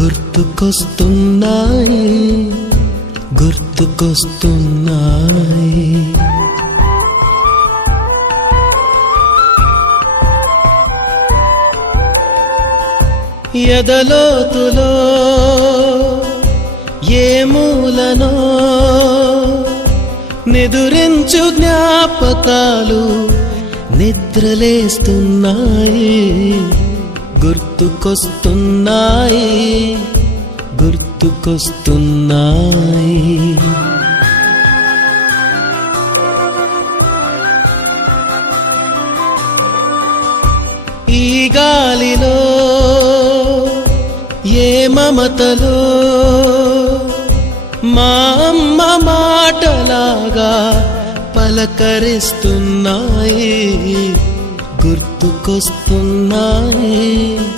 గుర్తుకొస్తున్నాయి గుర్తుకొస్తున్నాయి. ఎదలోతులో ఏ మూలనో నిదురించు జ్ఞాపకాలు నిద్రలేస్తున్నాయి. గుర్తుకొస్తున్నాయి గుర్తుకొస్తున్నాయి. ఈ గాలిలో ఏ మమతలో మా అమ్మ మాటలాగా పలకరిస్తున్నాయి. గుర్తుకొస్తున్నాయి